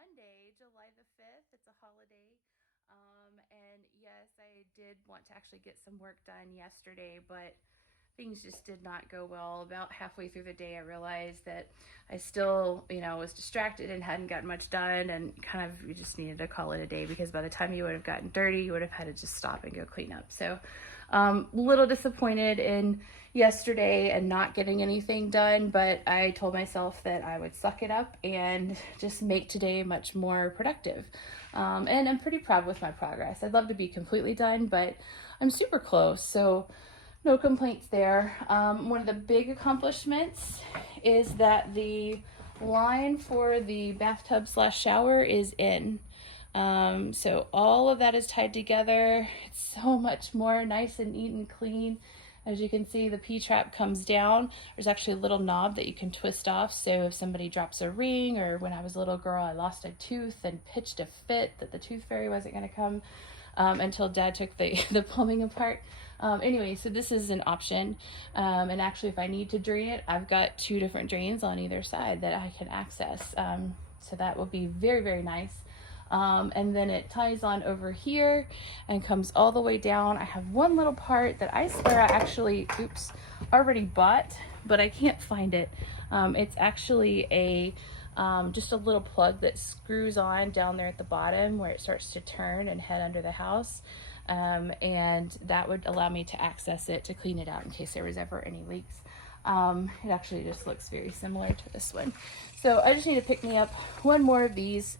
Monday, July the 5th. It's a holiday. And yes, I did want to actually get some work done yesterday, but things just did not go well. About halfway through the day, I realized that I still, was distracted and hadn't gotten much done, and kind of you just needed to call it a day because by the time you would have gotten dirty, you would have had to just stop and go clean up. So, a little disappointed in yesterday and not getting anything done, but I told myself that I would suck it up and just make today much more productive. And I'm pretty proud with my progress. I'd love to be completely done, but I'm super close. So, no complaints there. One of the big accomplishments is that the line for the bathtub slash shower is in. So all of that is tied together. It's so much more nice and neat and clean. As you can see, the P-trap comes down. There's actually a little knob that you can twist off. So if somebody drops a ring, or when I was a little girl, I lost a tooth and pitched a fit that the tooth fairy wasn't going to come until Dad took the plumbing apart. Anyway, so this is an option. And actually, if I need to drain it, I've got 2 different drains on either side that I can access. So that will be very, very nice. And then it ties on over here and comes all the way down. I have one little part that I swear I actually, already bought, but I can't find it. It's actually just a little plug that screws on down there at the bottom where it starts to turn and head under the house. And that would allow me to access it to clean it out in case there was ever any leaks. It actually just looks very similar to this one. So I just need to pick me up one more of these.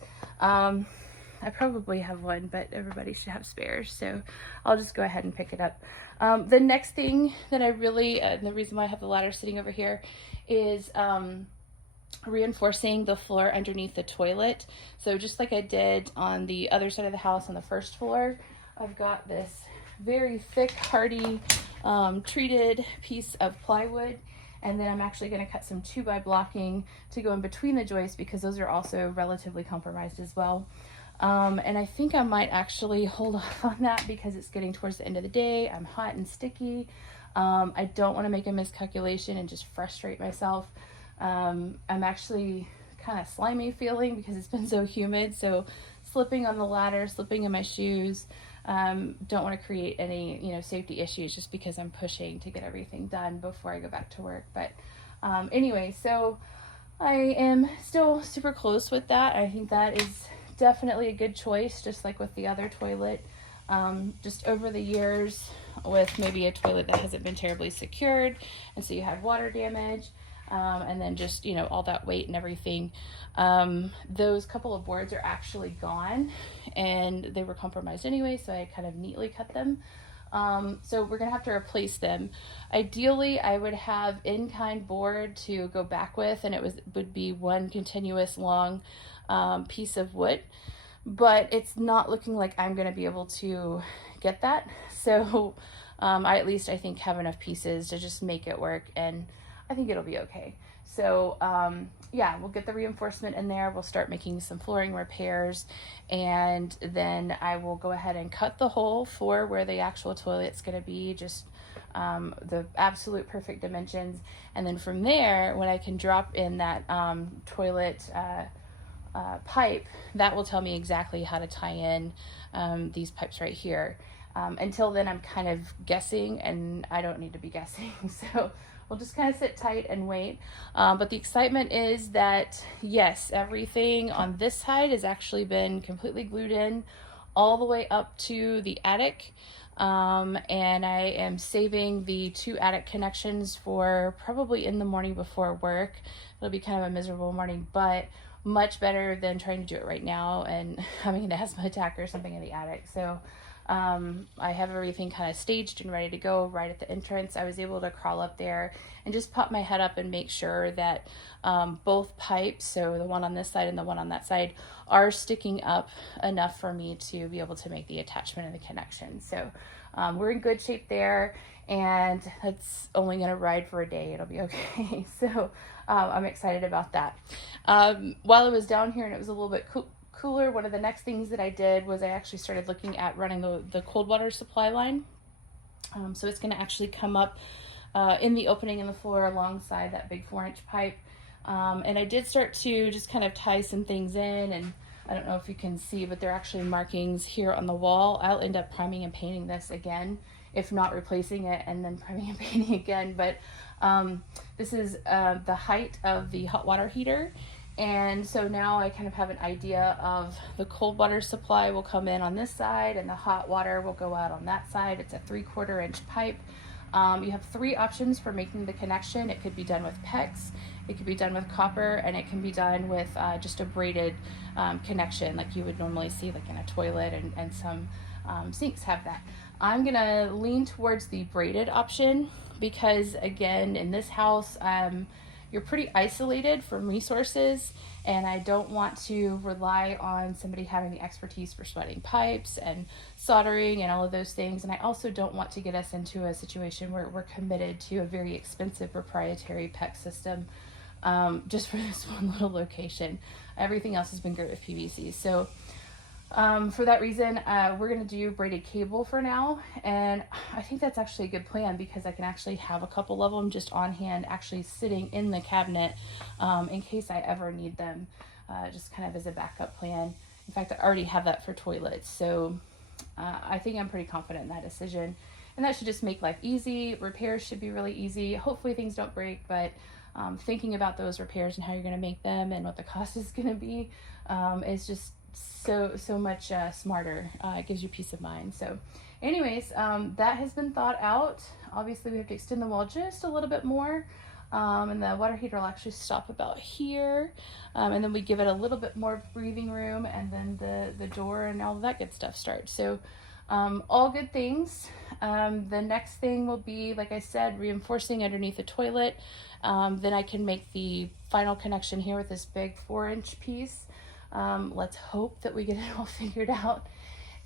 I probably have one, but everybody should have spares. So I'll just go ahead and pick it up. The next thing that I really, the reason why I have the ladder sitting over here is, reinforcing the floor underneath the toilet. So just like I did on the other side of the house on the first floor, I've got this very thick, hardy, treated piece of plywood. And then I'm actually going to cut some 2x blocking to go in between the joists because those are also relatively compromised as well. And I think I might actually hold off on that because it's getting towards the end of the day. I'm hot and sticky. I don't want to make a miscalculation and just frustrate myself. I'm actually kind of slimy feeling because it's been so humid. So slipping on the ladder, slipping in my shoes. Don't want to create any, safety issues just because I'm pushing to get everything done before I go back to work. But anyway, so I am still super close with that. I think that is definitely a good choice, just like with the other toilet. Just over the years with maybe a toilet that hasn't been terribly secured, and so you have water damage, and then just, all that weight and everything. Those couple of boards are actually gone, and they were compromised anyway, so I kind of neatly cut them. So we're gonna have to replace them. Ideally, I would have in-kind board to go back with, and would be one continuous long piece of wood, but it's not looking like I'm gonna be able to get that. So I think have enough pieces to just make it work, and I think it'll be okay. So yeah, we'll get the reinforcement in there. We'll start making some flooring repairs, and then I will go ahead and cut the hole for where the actual toilet's going to be, just the absolute perfect dimensions. And then from there, when I can drop in that toilet pipe, that will tell me exactly how to tie in these pipes right here. Until then, I'm kind of guessing, and I don't need to be guessing. So we'll just kind of sit tight and wait. But the excitement is that, yes, everything on this side has actually been completely glued in all the way up to the attic. And I am saving the 2 attic connections for probably in the morning before work. It'll be kind of a miserable morning, but much better than trying to do it right now and having an asthma attack or something in the attic. So I have everything kind of staged and ready to go right at the entrance. I was able to crawl up there and just pop my head up and make sure that both pipes, so the one on this side and the one on that side, are sticking up enough for me to be able to make the attachment and the connection. So we're in good shape there, and it's only going to ride for a day. It'll be okay. So I'm excited about that. While I was down here and it was a little bit cooler, one of the next things that I did was I actually started looking at running the cold water supply line. So it's going to actually come up in the opening in the floor alongside that big 4-inch pipe. And I did start to just kind of tie some things in and I don't know if you can see, but there are actually markings here on the wall. I'll end up priming and painting this again, if not replacing it and then priming and painting again. But this is the height of the hot water heater. And so now I kind of have an idea of the cold water supply will come in on this side and the hot water will go out on that side. It's a 3/4 inch pipe. You have 3 options for making the connection. It could be done with PEX, it could be done with copper, and it can be done with just a braided connection like you would normally see like in a toilet, and some sinks have that. I'm gonna lean towards the braided option because, again, in this house, you're pretty isolated from resources, and I don't want to rely on somebody having the expertise for sweating pipes and soldering and all of those things. And I also don't want to get us into a situation where we're committed to a very expensive proprietary PEX system just for this one little location. Everything else has been great with PVC. So for that reason, we're going to do braided cable for now, and I think that's actually a good plan because I can actually have a couple of them just on hand, actually sitting in the cabinet in case I ever need them, just kind of as a backup plan. In fact, I already have that for toilets, so I think I'm pretty confident in that decision, and that should just make life easy. Repairs should be really easy. Hopefully things don't break, but thinking about those repairs and how you're going to make them and what the cost is going to be is just so much smarter. It gives you peace of mind. So anyways, that has been thought out. Obviously we have to extend the wall just a little bit more, and the water heater will actually stop about here, and then we give it a little bit more breathing room, and then the door and all of that good stuff starts. So all good things. The next thing will be, like I said, reinforcing underneath the toilet. Then I can make the final connection here with this big 4-inch piece. Let's hope that we get it all figured out.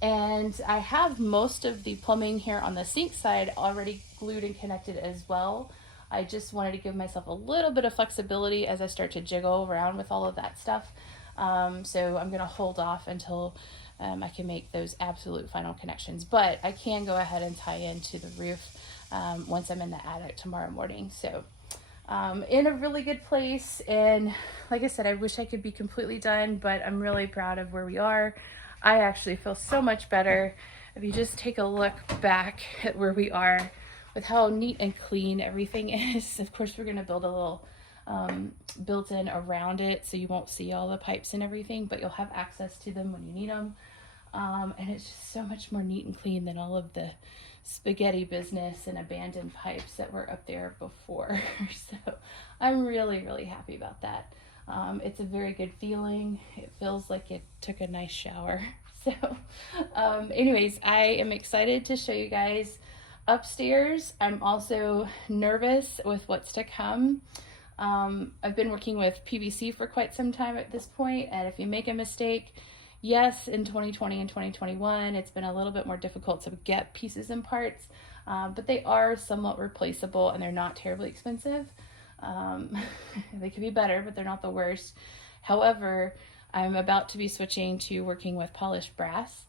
And I have most of the plumbing here on the sink side already glued and connected as well. I just wanted to give myself a little bit of flexibility as I start to jiggle around with all of that stuff. So I'm going to hold off until I can make those absolute final connections. But I can go ahead and tie into the roof once I'm in the attic tomorrow morning. So in a really good place, and like I said, I wish I could be completely done, but I'm really proud of where we are. I actually feel so much better if you just take a look back at where we are with how neat and clean everything is. Of course, we're going to build a little built-in around it so you won't see all the pipes and everything, but you'll have access to them when you need them. And it's just so much more neat and clean than all of the spaghetti business and abandoned pipes that were up there before. So I'm really happy about that. It's a very good feeling. It feels like it took a nice shower. So anyways, I am excited to show you guys upstairs. I'm also nervous with what's to come. I've been working with PVC for quite some time at this point, and if you make a mistake, yes, in 2020 and 2021, it's been a little bit more difficult to get pieces and parts, but they are somewhat replaceable and they're not terribly expensive. They could be better, but they're not the worst. However, I'm about to be switching to working with polished brass,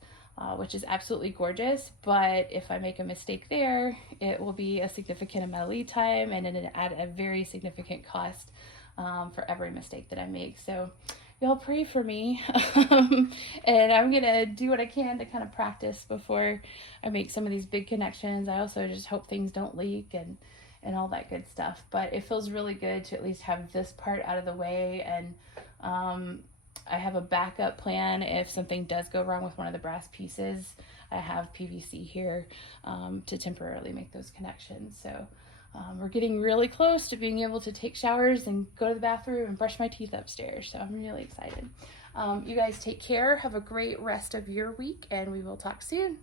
which is absolutely gorgeous, but if I make a mistake there, it will be a significant amount of lead time and it'll add a very significant cost for every mistake that I make. So y'all pray for me. And I'm gonna do what I can to kind of practice before I make some of these big connections. I also just hope things don't leak and all that good stuff, but it feels really good to at least have this part out of the way, and I have a backup plan if something does go wrong with one of the brass pieces. I have PVC here to temporarily make those connections. So we're getting really close to being able to take showers and go to the bathroom and brush my teeth upstairs. So I'm really excited. You guys take care. Have a great rest of your week, and we will talk soon.